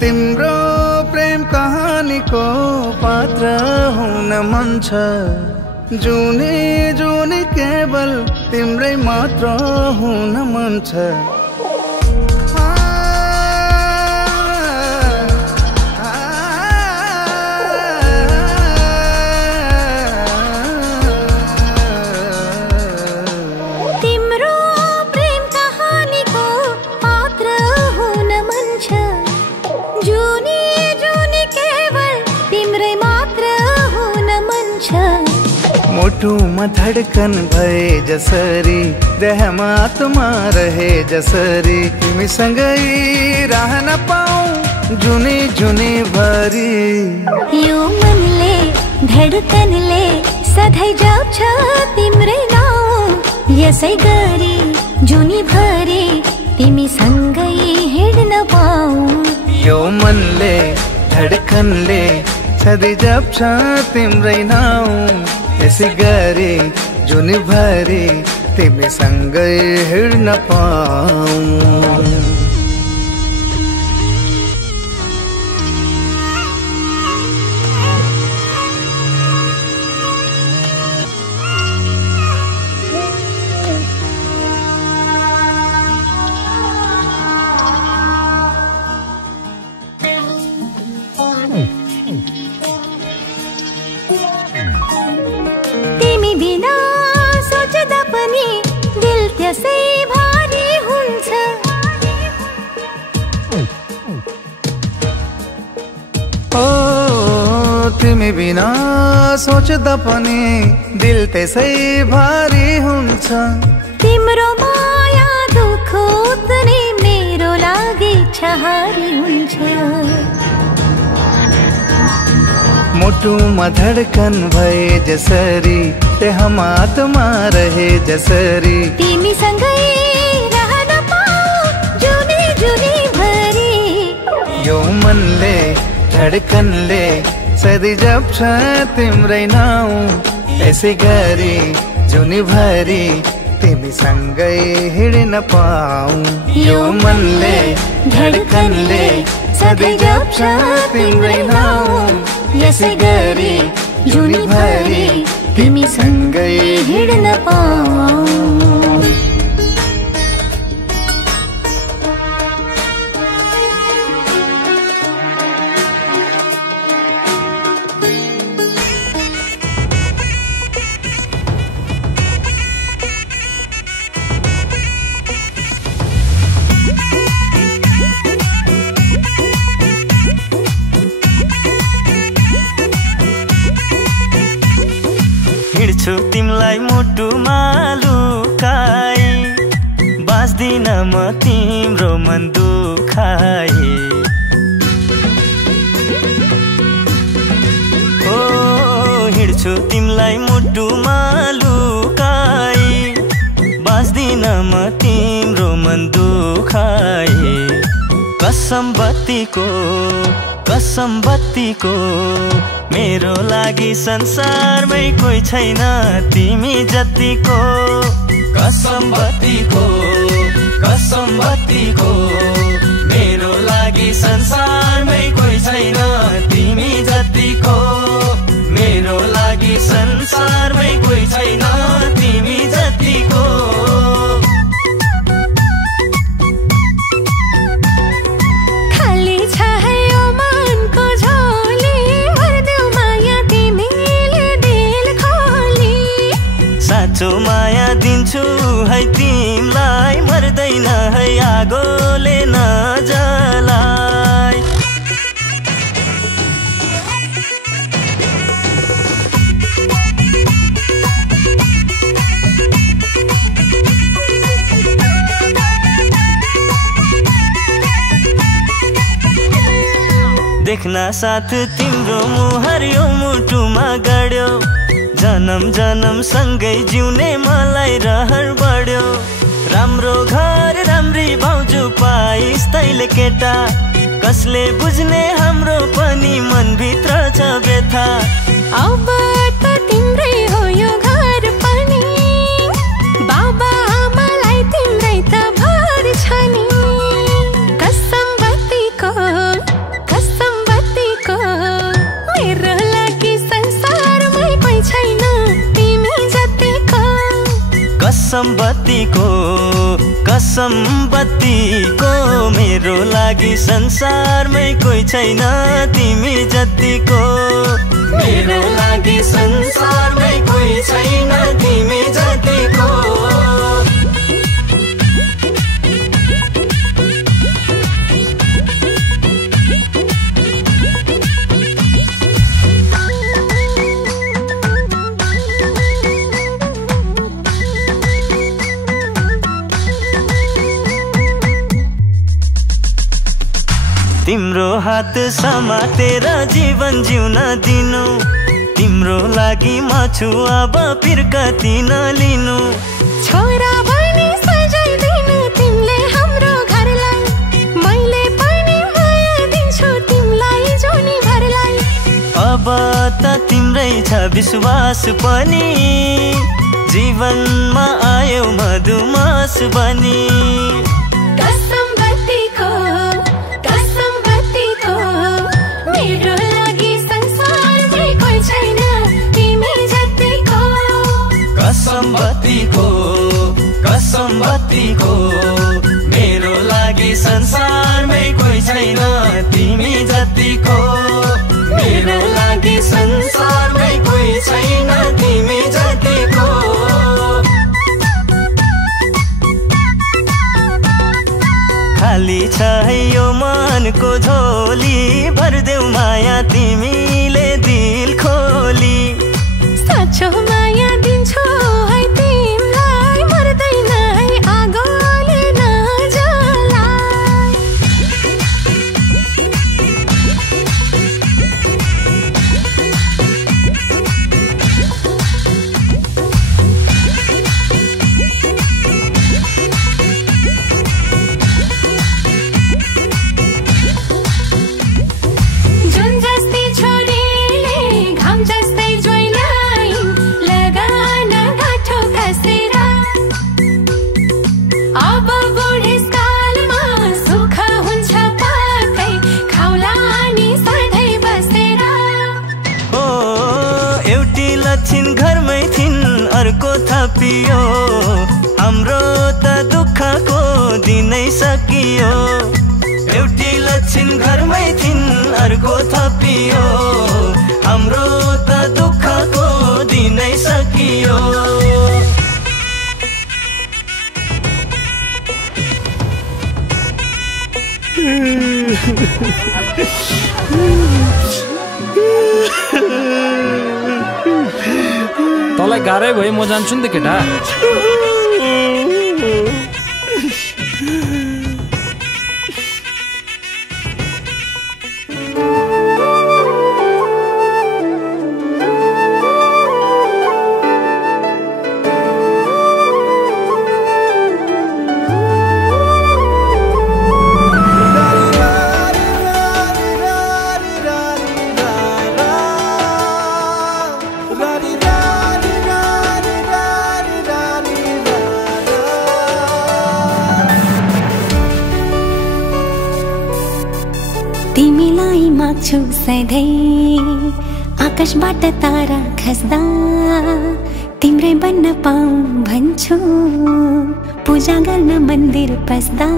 तिम्रो प्रेम कहानीको पात्र हुन मन छ जुनी जुनी केवल तिम्रै मात्र हुन मन छ मुटुमा धडकन भए जसरी देहमा आत्मा रहे जसरी तिमीसँगै रहन पाऊँ जुनी जुनी भरी यो मनले धडकनले सधैँ जाउँछ तिम्रै नाउँ यसै गरी जुनी भरी तिमीसँगै हिँड्न पाऊँ यो मनले धडकनले सधैँ जाउँछ तिम्रै नाउँ यसै गरी जुनी भरी तिमीसँगै हिँड्न पाऊँ तिमी बिना सोच्दा पनि दिल त्यसै भारी हुन्छ तिम्रो माया दुःख उतने मेरो लागि छहारी हुन्छ मुटुमा धडकन भए जसरी त्यहाँ आत्मा रहे जसरी तिमीसँगै रहन पाऊँ जुनी जुनी भरी यो मनले धडकनले सधैँ जप्छ तिम्रै नाउँ यसै गरी जुनी भरी तिमीसँगै हिँड्न पाऊँ यो मनले धडकनले सधैँ जप्छ तिम्रै नाउँ यसै गरी जुनी भरी तिमीसँगै हिँड्न पाऊँ हिँड्छु तिमलाई मुटुमा लुकाई बाँच्दिन म तिम्रो मन दुखाई ओ हिँड्छु तिमलाई मुटुमा लुकाई बाँच्दिन म तिम्रो मन दुखाई कसम बत्तीको मेरो लागि संसारमै कोही छैन तिमी जतिको कसम बत्तीको मेरो लागि संसारमै कोही छैन तिमी जतिको मेरो लागि संसारमै कोही छैन तिमी जतिको साँचो माया दिन्छु है तिमलाई मर्दैन है आगोले नजलाई देख्न साथ तिम्रो मुहार यो मुटुमा गड्यो जन्म जन्म सँगै जिउने मलाई रहर बढ्यो राम्रो घर राम्री भाउजू पाइस् तैले केटा कसले बुझ्ने हाम्रो पनि मनभित्र छ व्यथा अब त तिम्रै हो यो घर पनि बाबा आमालाई तिम्रै त भर छ नि कसम बत्तीको मेरो लागि संसारमै कोही छैन तिमी जतिको कसम बत्तीको मेरो लागि संसारमै कोही छैन तिमी जतिको मेरो लागि संसारमै कोही छैन तिमी जतिको तिम्रो हात समातेर जीवन जिउन दिनु तिम्रो लागि म छु अब फिर्कती नलिनु छोरा बनी सजाइदिनु तिमीले हाम्रो घरलाई मैले पनि माया दिन्छु तिमीलाई जुनी भरलाई अब त तिम्रै छ विश्वास पनि जीवनमा आयो मधुमास बनी मेरो लागि संसारमै कोही छैन तिमी जतिको कसम बत्तीको मेरो लागि संसारमै कोही छैन तिमी जतिको मेरो लागि संसारमै कोही छैन तिमी जतिको खाली छ यो मनको झोली भर्देऊ माया तिमीले दिल खोली साँचो माया दिन्छु है तिमीलाई मर्दैन है आगोले नजलाई घरमै थिइन् अर्को थपियो हाम्रो त दुःखको दिनै सकियो एउटी लक्षिण घरमै थिइन् अर्को थपियो हाम्रो त दुःखको दिनै सकियो तँलाई गाह्रै भयो म जान्छु नि त केटा तिमीलाई माग्छु सधैँ आकाशबाट तारा खस्दा तिम्रै बन्न पाऊँ भन्छु पूजा गर्न मन्दिर पस्दा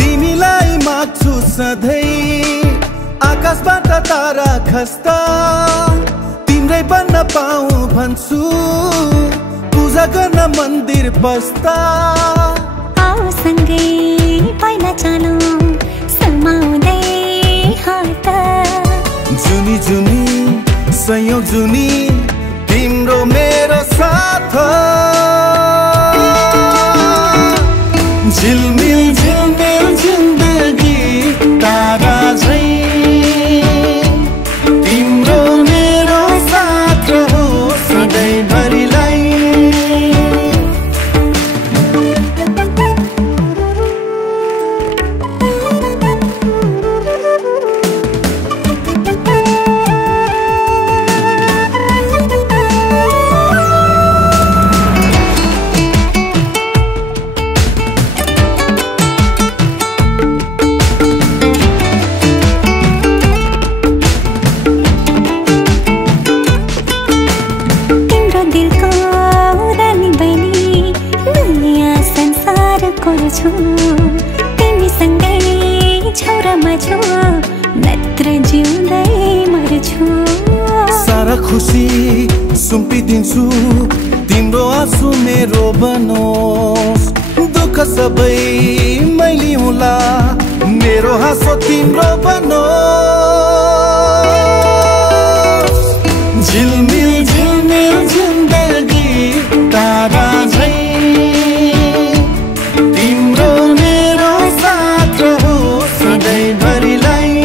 तिमीलाई माग्छु सधैँ आकाशबाट तारा खस्दा तिम्रै बन्न पाऊँ भन्छु पूजा गर्न मन्दिर पस्दा आओ सँगै पहिला चलौँ समाउँदै हात जुनी जुनी सयौं जुनी तिम्रो मेरो साथ झिलमिल झिलमिल जिन्दगी तारा झै जिउँदै मर्छु सारा खुसी सुम्पिदिन्छु तिम्रो आँसु मेरो बनोस् दुःख सबै मैले होला मेरो हाँसो तिम्रो बनोस् झिलमिल झिलमिल जिन्दगी तारा झै तिम्रो मेरो साथ रहोस् सधैँभरिलाई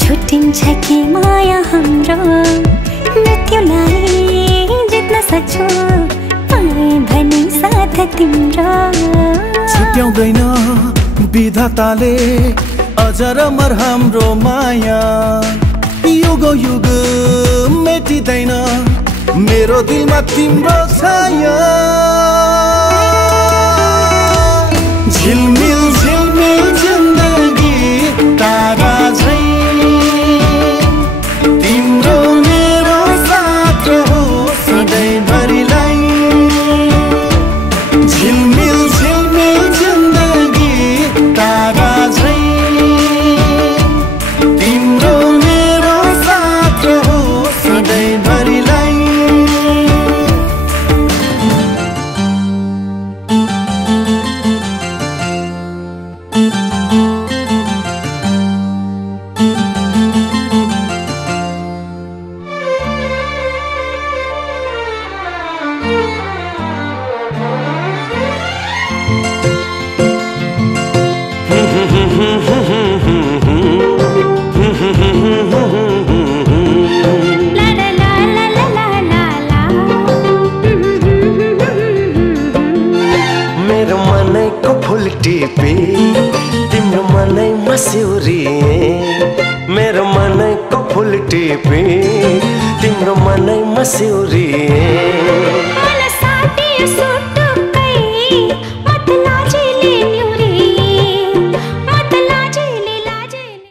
छुट्टिन्छ कि माया हाम्रो मृत्युलाई जित्न सक्छु पाए भनी साथ तिम्रो छुट्याउँदैन विधाताले अजर अमर हाम्रो माया युग युग मेटिँदैन मेरो दिलमा तिम्रो छाया झिलमिल झिलमिल जिन्दगी तारा झै तिम्रो मेरो साथ रहोस् सधैँभरिलाई झिलमिल झिलमिल जिन्दगी तारा झै तिम्रो मेरो साथ रहोस् सधैँभरिलाई मेरो मनैको फुल टिपे तिम्रो मनैमा सिउरिए मेरो मनैको फुल टिपे तिम्रो मनैमा सिउरिए साथी